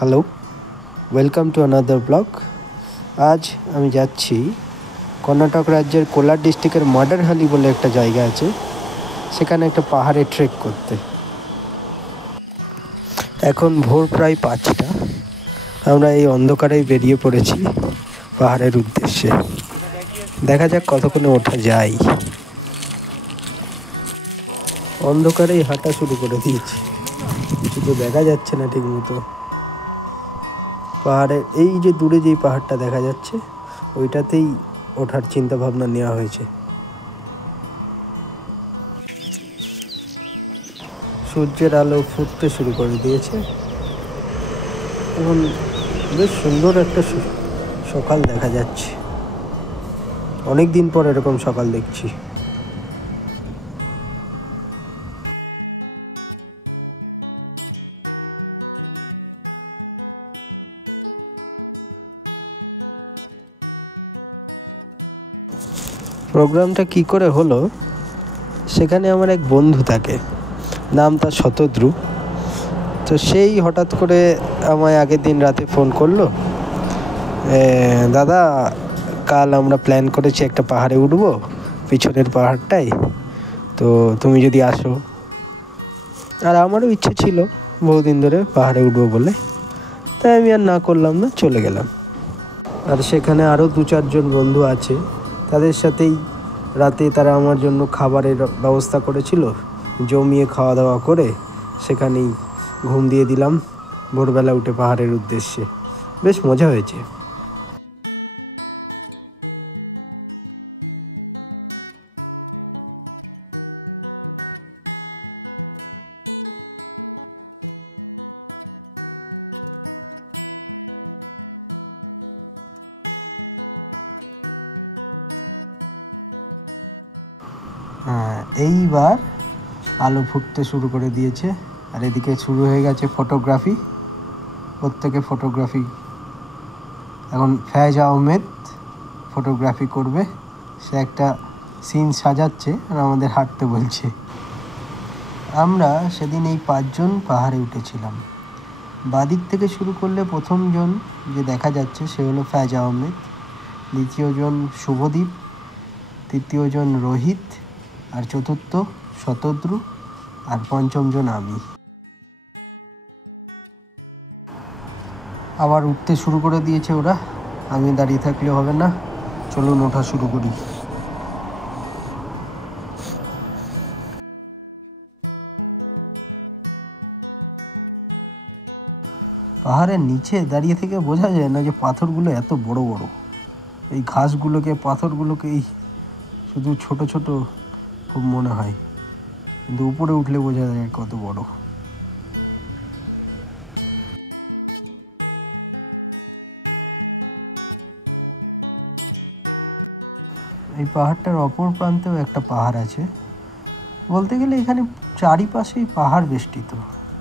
Hello, welcome to another blog. আজ আমি যাচ্ছি কর্ণাটক রাজ্যের কোলার ডিস্ট্রিক্টের মাডারহালি বলে একটা জায়গা আছে, সেখানে একটা পাহাড়ে ট্রেক করতে। এখন ভোর প্রায় 5টা। আমরা এই অন্ধকারেই বেরিয়ে পড়েছি পাহাড়ের উদ্দেশ্যে। দেখা যাক কতক্ষণে ওঠা যায়। অন্ধকারেই হাঁটা শুরু করে দিয়েছি, কিছু দেখা যাচ্ছে না ঠিক মতো। পাহাড়ের এই যে দূরে যেই পাহাড়টা দেখা যাচ্ছে, ওইটাতেই ওঠার চিন্তা ভাবনা নেওয়া হয়েছে। সূর্যের আলো ফুটতে শুরু করে দিয়েছে। এখন বেশ সুন্দর একটা সকাল দেখা যাচ্ছে। অনেক দিন পর এরকম সকাল দেখছি। প্রোগ্রামটা কি করে হলো, সেখানে আমার এক বন্ধু থাকে, নাম তার শতদ্রু। তো সেই হঠাৎ করে আমায় আগের দিন রাতে ফোন করলো, দাদা কাল আমরা প্ল্যান করেছি একটা পাহাড়ে উঠবো, পিছনের পাহাড়টাই, তো তুমি যদি আসো। আর আমারও ইচ্ছে ছিল বহুদিন ধরে পাহাড়ে উঠবো বলে, তাই আমি আর না করলাম না, চলে গেলাম। আর সেখানে আরও 2-4 জন বন্ধু আছে, তাদের সাথেই রাতে তারা আমার জন্য খাবারের ব্যবস্থা করেছিল। জমিয়ে খাওয়া দাওয়া করে সেখানেই ঘুম দিয়ে দিলাম ভোরবেলা উঠে পাহাড়ের উদ্দেশ্যে। বেশ মজা হয়েছে। হ্যাঁ, এইবার আলো ফুটতে শুরু করে দিয়েছে, আর এদিকে শুরু হয়ে গেছে ফটোগ্রাফি। প্রত্যেকে ফটোগ্রাফি, এখন ফয়েজ আহমেদ ফটোগ্রাফি করবে। সে একটা সিন সাজাচ্ছে আর আমাদের হাঁটতে বলছে। আমরা সেদিন এই 5 জন পাহাড়ে উঠেছিলাম। বাদিক থেকে শুরু করলে প্রথমজন যে দেখা যাচ্ছে সে হলো ফয়েজ আহমেদ, দ্বিতীয়জন শুভদীপ, তৃতীয়জন রোহিত, আর চতুর্থ শতদ্রু, আর পঞ্চমজন আমি। আবার উঠতে শুরু করে দিয়েছে ওরা। আমি দাঁড়িয়ে থাকলে হবে না, চলুন ওঠা শুরু করি। পাহাড়ের নিচে দাঁড়িয়ে থেকে বোঝা যায় না যে পাথরগুলো এত বড় বড়। এই ঘাসগুলোকে, পাথরগুলোকে এই শুধু ছোট ছোট খুব মনে হয়, কিন্তু উপরে উঠলে বোঝা যায় কত বড়। এই পাহাড়টার অপর প্রান্তেও একটা পাহাড় আছে। বলতে গেলে এখানে চারিপাশেই পাহাড় বেষ্টিত,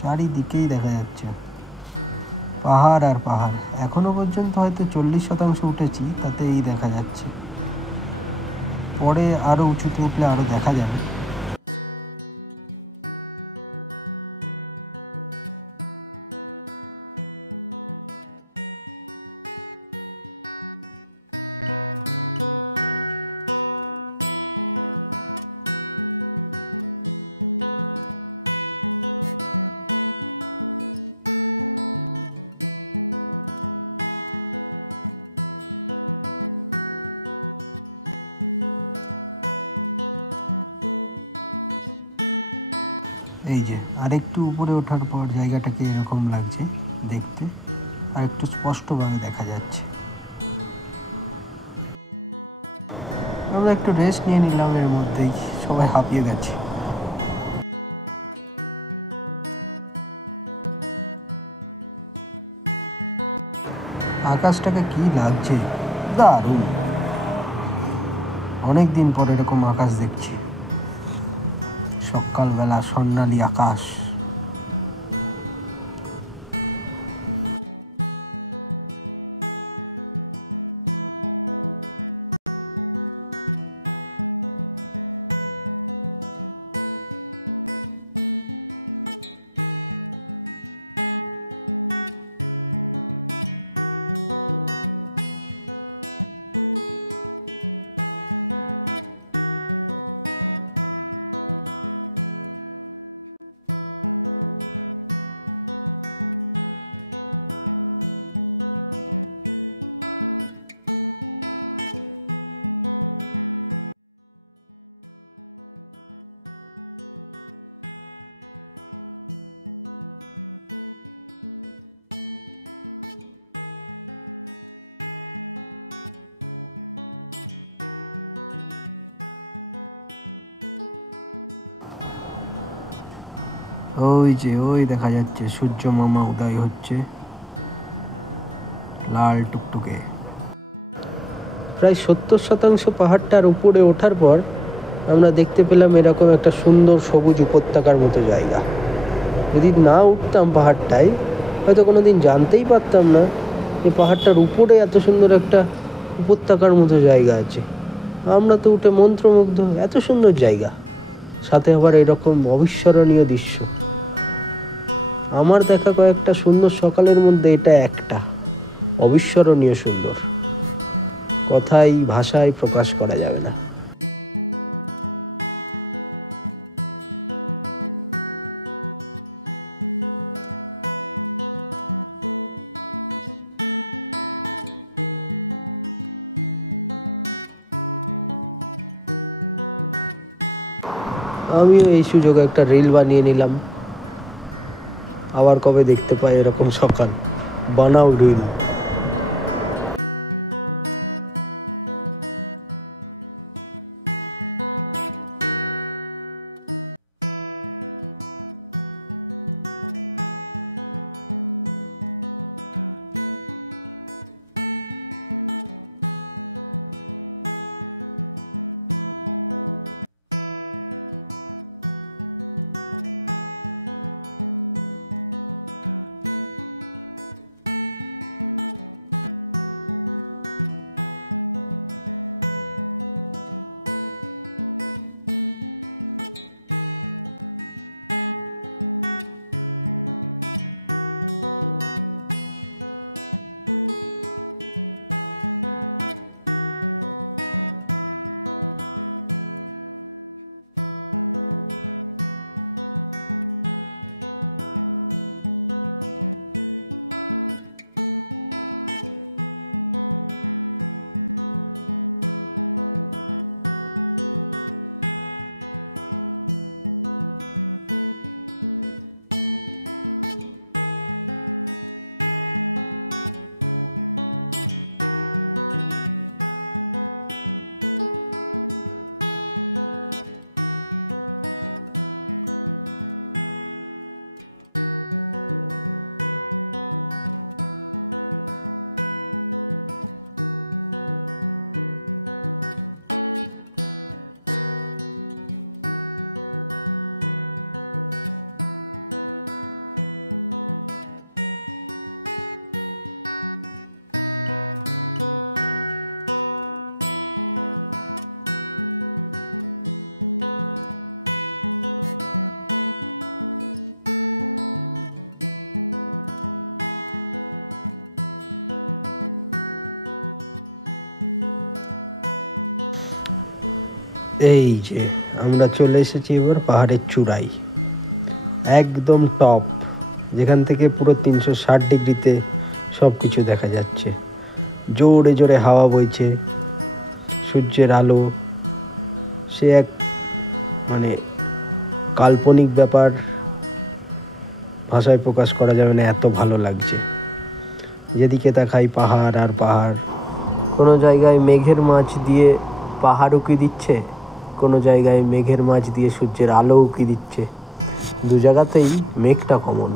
চারিদিকেই দেখা যাচ্ছে পাহাড় আর পাহাড়। এখনো পর্যন্ত হয়তো 40% উঠেছি, তাতে এই দেখা যাচ্ছে। পরে আরো উঁচুতে উঠলে আরো দেখা যাবে। এই যে আরেকটু উপরে ওঠার পর জায়গাটাকে এরকম লাগছে দেখতে, আর একটু স্পষ্টভাবে দেখা যাচ্ছে। আমরা একটু রেস্ট নিয়ে নিলাম, এর মধ্যেই সবাই হাঁপিয়ে গেছে। আকাশটাকে কি লাগছে, দারুণ। অনেকদিন পর এরকম আকাশ দেখছি, সকালবেলা স্বর্ণালী আকাশ। ওই যে ওই দেখা যাচ্ছে সূর্য মামা উদয় হচ্ছে, লাল টুকটুকে। প্রায় 70% পাহাড়টার উপরে ওঠার পর আমরা দেখতে পেলাম এরকম একটা সুন্দর সবুজ উপত্যকার মতো জায়গা। যদি না উঠতাম পাহাড়টায়, হয়তো কোনো দিন জানতেই পারতাম না যে পাহাড়টার উপরে এত সুন্দর একটা উপত্যকার মতো জায়গা আছে। আমরা তো উঠে মন্ত্রমুগ্ধ, এত সুন্দর জায়গা, সাথে আবার এরকম অবিস্মরণীয় দৃশ্য। আমার দেখা কয়েকটা সুন্দর সকালের মধ্যে এটা একটা অবিস্মরণীয় সুন্দর, কথায় ভাষায় প্রকাশ করা যাবে না। আমিও এই সুযোগে একটা রিল বানিয়ে নিলাম, আবার কবে দেখতে পাই এরকম সকাল। বানাও রিল। এই যে আমরা চলে এসেছি এবার পাহাড়ের চূড়ায়, একদম টপ, যেখান থেকে পুরো 360 ডিগ্রিতে সব কিছু দেখা যাচ্ছে। জোরে জোরে হাওয়া বইছে, সূর্যের আলো, সে এক মানে কাল্পনিক ব্যাপার, ভাষায় প্রকাশ করা যাবে না, এত ভালো লাগছে। যেদিকে তাকাই পাহাড় আর পাহাড়। কোনো জায়গায় মেঘের মাঝ দিয়ে পাহাড় উঁকি দিচ্ছে, কোনো জায়গায় মেঘের মাঝ দিয়ে সূর্যের আলো উঁকি দিচ্ছে। দু জায়গাতেই মেঘটা কমন।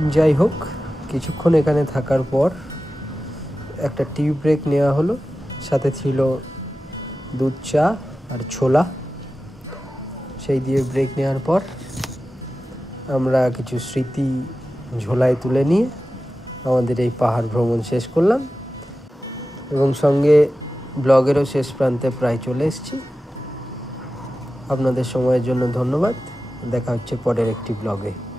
যাই হোক, কিছুক্ষণ এখানে থাকার পর একটা টি ব্রেক নেওয়া হলো, সাথে ছিল দুধ চা আর ছোলা। সেই দিয়ে ব্রেক নেওয়ার পর আমরা কিছু স্মৃতি ঝোলায় তুলে নিয়ে আমাদের এই পাহাড় ভ্রমণ শেষ করলাম এবং সঙ্গে ব্লগেরও শেষ প্রান্তে প্রায় চলে এসেছি। আপনাদের সময়ের জন্য ধন্যবাদ। দেখা হচ্ছে পরের একটি ব্লগে।